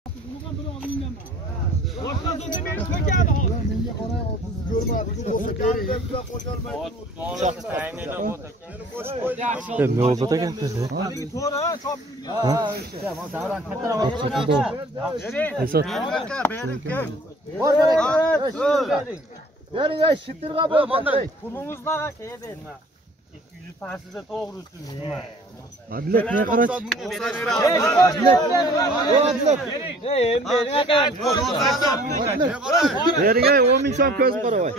Ne oldu da geldi? Verin şittirga bol. Pulunuzla verin. 200 tanesinde doğrusun. Adilet ne karat? Verin 10 ming so'm ko'zim qaravay.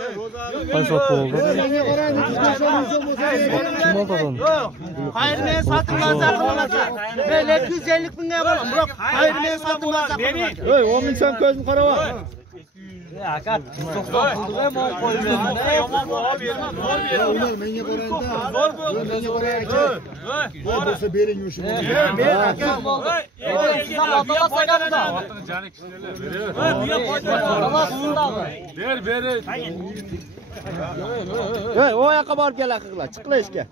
Qancha oldu? Kim oldu adam? Hayır men satılmazlar bo'ladi. Men 250 mingga bo'laman. Biroq hayır men satılmazlar bo'ladi. Ey 10 ming so'm ko'zim qaravay. Aka 90 pulga ham qo'ymayman. Yomon baho berma, zo'r berma. Menga boranda. Zo'r bo'l. Menga boraychi. Bo'lsa bering o'sha. Ber aka. Sizlar otaga qo'yganida. Jani kishilar. Bu yoq qo'yganlar. Ber. Ey, o yoqqa borib kel aqillar, chiqlashga.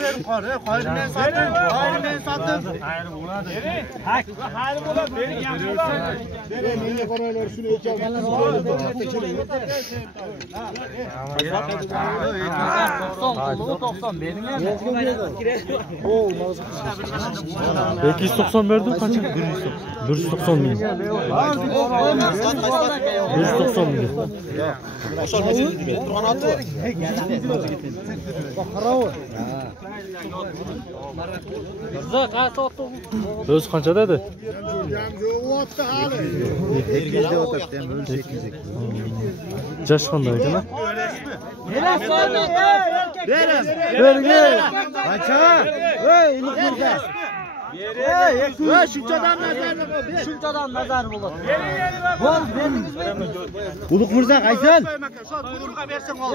Ber qor, hayır men satdim. Hayır bo'ladi. Hayır bo'ladi, bering yaxshi bo'ladi. Menga qaranglar, shuni aytganlar. 90 bering ham. 290 verdim kaça? 190 bin. 190 bin. Öz qancha dedi? Jash qanday ekan? Bergin. Qancha? Ey, ilg'urda. Ey, shunchadan nazar bo'ladi. Bo'l, beringiz. Uluq Mirza qaysan? Buyruqqa bersang ol.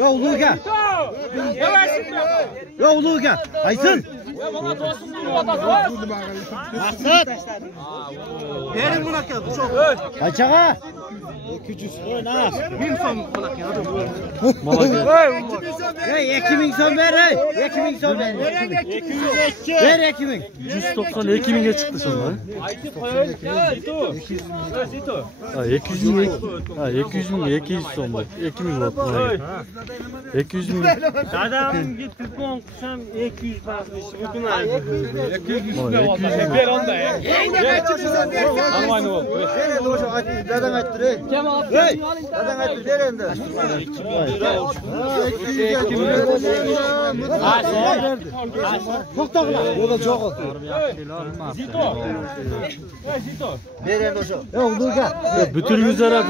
Yo uluga. Yo uluga. Qaysan? Maqsad. Bering buni aka. Qanchaga? 200. Nas. 1000 so'm aka. Ey 2000 so'm ber ey. 2000 so'm ber. 202. Ver 2000. 192 binge çıktı sonra. Ha 200 bin. Ha 200 bin 200 son bak. 2000 var. 200 bin. Dadam gitib qo'ng qilsam 200 basmış. Butun ayı. 200 Ver onda ya. Almayın o. Dadan ayttir ey. Hey. Dadan ayttir der endi. To'xtag'lar. Yo'lda cho'q. Zito. Zito. Ber endi o'sha. Yo'q, Luka. Bütün yüzlere.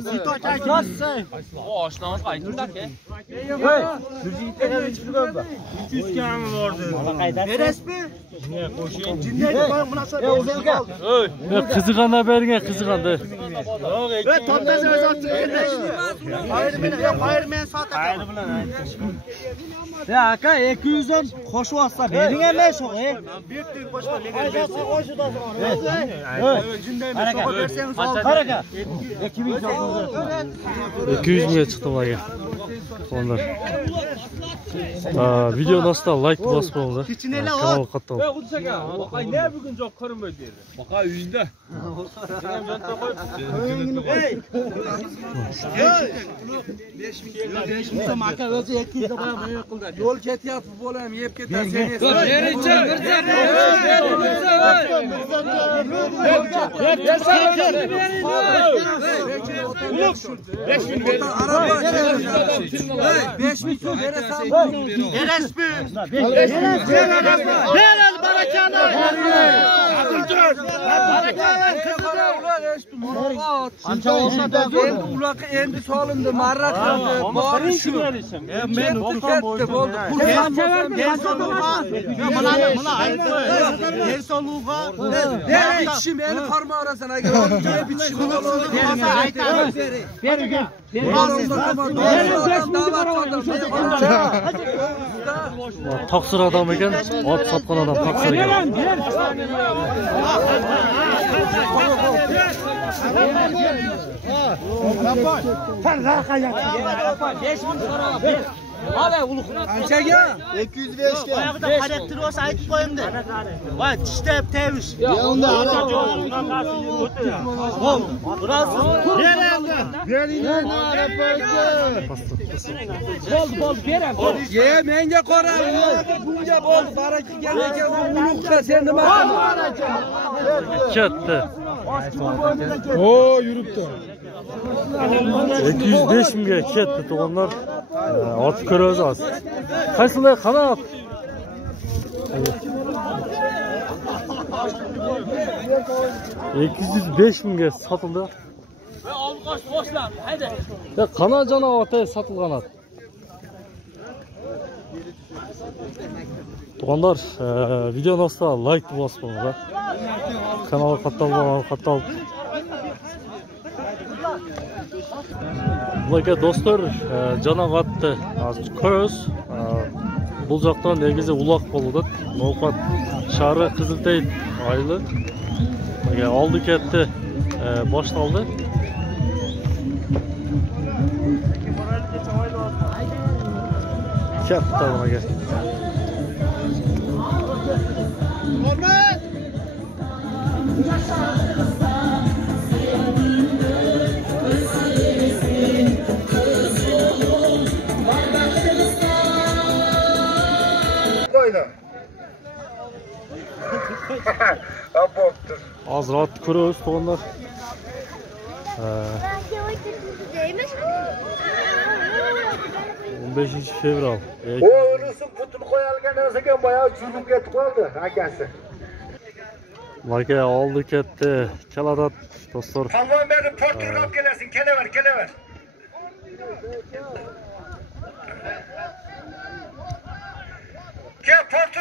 Zito chaysın. O oshnamas aytdilar ki. Hey, Zito hiç bilmem ben. 300 kami bordi. Beresmi? Ne qo'shing? Jindaydi qo'ying munosabat. Ey, Luka. Kızıkanda bergen kızıkanda. Ey, to'xtasa o'zi ochib Hayır men sotdim. Hayır bilan aytdim. Ya aka 200 dan qo'shib olsa bering ham shu. Berdik boshqa legal bersin. Haraka bersangiz haraka. 2000 so'm. 200 binge çıktı bana. Onlar. Video nasıl da like basıp oldu. Kanal kattım. Bakay ne bugün çok korumaydı derdi. Bakay uyunda. Aka o'zi 200 da qo'yib yo'l ketyapti bo'lam, yeb ketadi seni. Beşmin so'm berasan. Beresmi. Beral barakani. Qancha olsa da endi ularga endi solindi, marra qildi. Bor shu. Men ketdi bo'ldi. Pul qancha verding? Mana aytdi. Yer soluga. Ber kishi meni qarma orasan agar joy bitishib qolsa aytadi. Ber. Taksir adam eken, at satkan adam taksir eken. Anchaga 205 ga. Oyog'ida xarakter bo'lsa aytib qo'yimdi. Voy, tishlab tevish. Ya unda Bo'ldi, beram. Ye, menga qora. Bunga bo'ldi, baraka kelgan ulug'qa sen nima Katta. O, yuribdi. 205 mingga ketdi to'g'onlar. Otib ko'ramiz hozir. Qaysilar qanot? $205 mingga sotildi. Olqosh boshlar, hayda. Ya qanot janovatda sotilgan ot. To'g'onlar, videoni ostida like bosib qo'yinglar. Kanalga qattal. Bularga do'stlar, janovatni hozir ko'ramiz. Bu joqdan negizi uloq bo'ldi. No'qat shahri Qiziltay oyli. Mana oldi ketdi, boshlandi. Katta bunaga. Hozir otni ko'ramiz to'g'onlar. 15 fevral. O o'risi butun qo'yalgan narsaga boya churib ketib qoldi akasi. Maka oldi ketdi. Kaladat do'stlar. Palvon beri portga olib kelasin, kelaver. Ke portga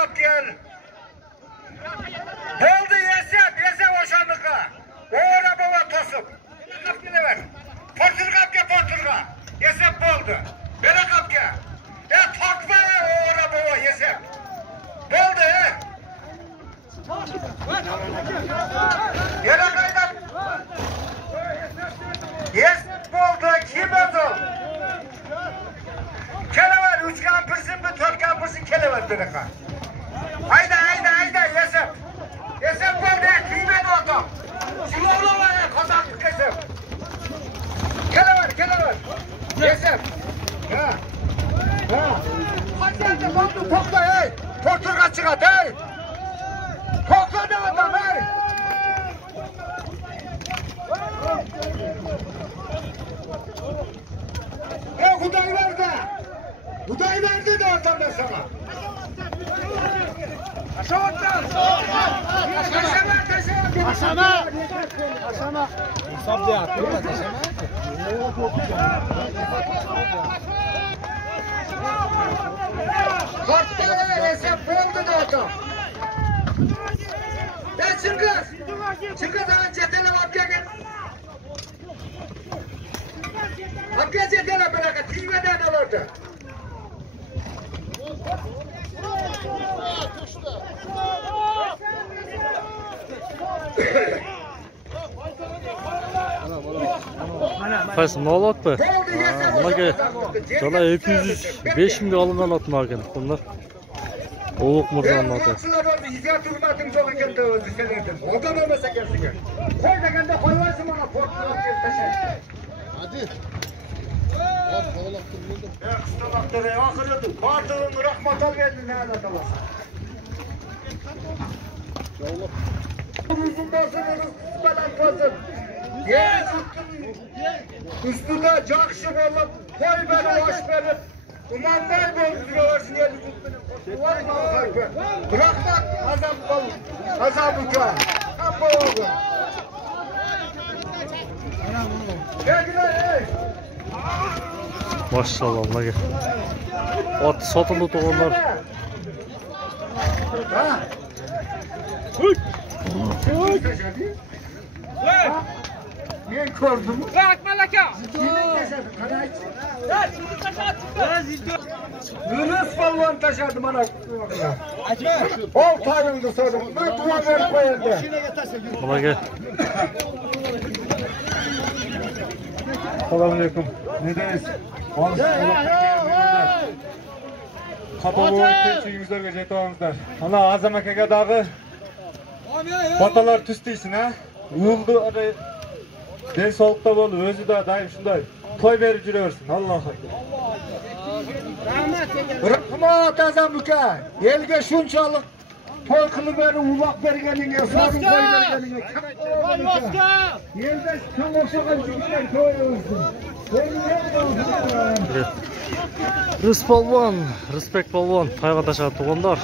olib kel. Bo'ldi, yesab o'shandiqa. O'ra bova tosib. Kelaver. Portga. Yesab bo'ldi. Bera qopga. Tortma, o'ra bova yesab. Bo'ldi. Yana qaydab. Yes bo'ldi, kim o'zim? Kelaver, 3 kampirsin, 4 kampirsin kelaver bunaqa. Hayda, yesab. Yesab bo'ldi, kiymen otam. Shilovlava, qozon kesib. Kelaver. Yesab. Ha. Qanday bo'ldi, to'xta, ey. Portga chiqadi, ey. To'xta dedim, ey. Xudoy verdi de otamdan sana. Aşama. Hesap da yaptı. Korktular hesap oldu da otam. Çıkız cetele bakacak. Bakacak cetele bırakın. Tiveden olurdu. Qaysi molotmi? Bunaga jana 205 mingga olingan ot ekan bunlar. Ulug' Mirzoni oti. Hizmet hurmating yo'q ekanda o'zi selardim. Odam emas ekansiz. Qo'y deganda qo'yasiz mana portga tashlay. Hadi. Qisqa vaqtda oxirida Qotilning rahmat olgandi nada tolasa. Uzun basını balan basın. Yer üstüne cakşı olup koy beni hoş verip umanday bozduruyorsun yeri tutmanın. Bırakmak azabı kan. Kapı oldu. Geldiler ey. Maşallah bunaga. Ot sotildi to'g'onlar. Ha. Men ko'rdim. Akmal aka. Yunus polvon taşadı bana. Ol tagımdı sordum. Ben duvar verip koyardı. Buna gel. Selamünaleyküm. Ne deriz? Kapalı oyun çekimizlerge jetağımızlar. Ana Azam akaga dağı batalar tüsteysin ha. Uğuldu aday. Den soğukta bolu özü de daim şunday. Toy verip jüreversin. Allah'a. Rahmat Azam uka. Elge şunçalık toy kılıp beni ulak bergenine, sorun toy bergenine. Elde tam olsakan çocuklar toy versin. Rus polvon, Respekt polvon, tayga taşa tuğanlar.